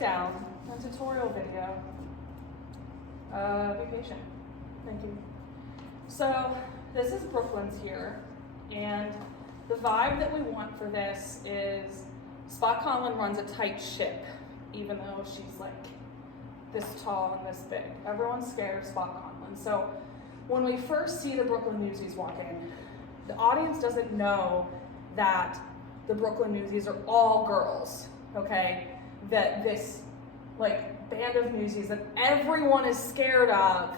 breakdown and tutorial video. Be patient. Thank you. So this is Brooklyn's here, and the vibe that we want for this is Spot Conlon runs a tight ship, even though she's like this tall and this big. Everyone's scared of Spot Conlon. So when we first see the Brooklyn Newsies walk in, the audience doesn't know that the Brooklyn Newsies are all girls, okay? That this like band of Newsies that everyone is scared of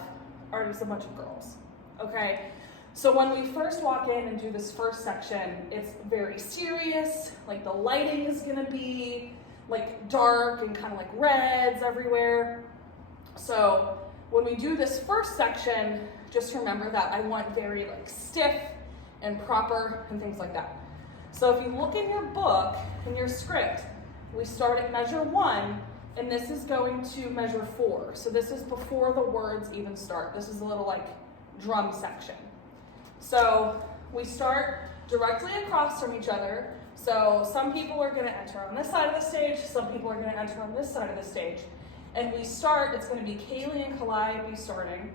are just a bunch of girls, okay? So when we first walk in and do this first section, it's very serious, like the lighting is gonna be like dark and kind of like reds everywhere. So when we do this first section, just remember that I want very like stiff and proper and things like that. So if you look in your book, in your script, we start at measure 1, and this is going to measure 4. So this is before the words even start. This is a little like drum section. So we start directly across from each other. So some people are gonna enter on this side of the stage, some people are gonna enter on this side of the stage. And we start, it's gonna be Kaylee and Calliope starting,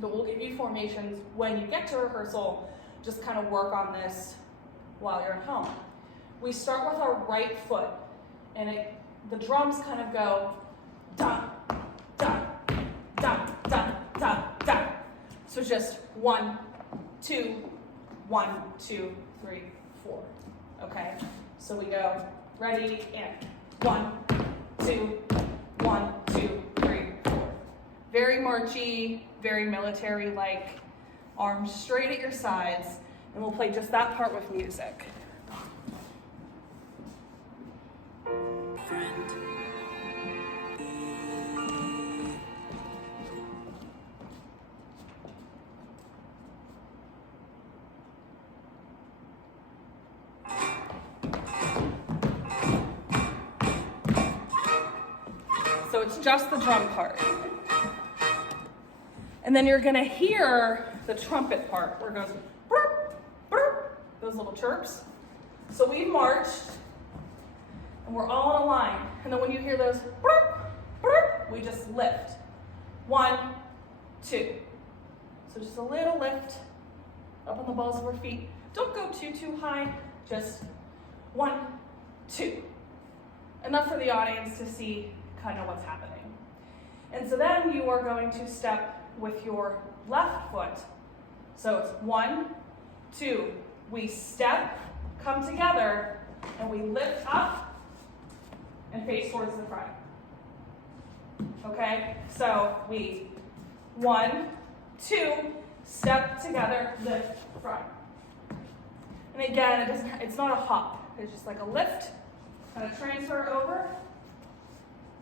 but we'll give you formations when you get to rehearsal. Just kind of work on this while you're at home. We start with our right foot, and the drums kind of go da, da, da, da, da, da. So just 1, 2, 1, 2, 3, 4. Okay? So we go ready and 1, 2, 1, 2, 3, 4. Very marchy, very military-like. Arms straight at your sides, and we'll play just that part with music. So it's just the drum part. And then you're gonna hear the trumpet part where it goes burp, burp, those little chirps. So we've marched and we're all in a line. And then when you hear those burp, burp, we just lift. 1, 2. So just a little lift up on the balls of our feet. Don't go too high, just 1, 2. Enough for the audience to see kind of what's happening. And so then you are going to step with your left foot. So it's 1, 2. We step, come together, and we lift up and face towards the front. Okay? So we 1, 2, step together, lift front. And again, it's not a hop. It's just like a lift, kind of transfer over,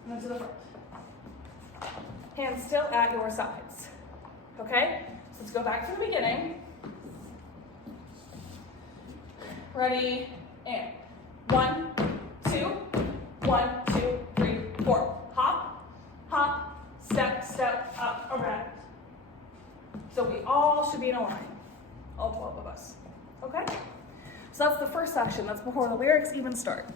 and then to the front. Hands still at your sides. Okay? So let's go back to the beginning. Ready, and 1, 2, 1, 2, 3, 4. Hop, hop, step, step, up, around. So we all should be in a line, all 12 of us. Okay? So that's the first section. That's before the lyrics even start.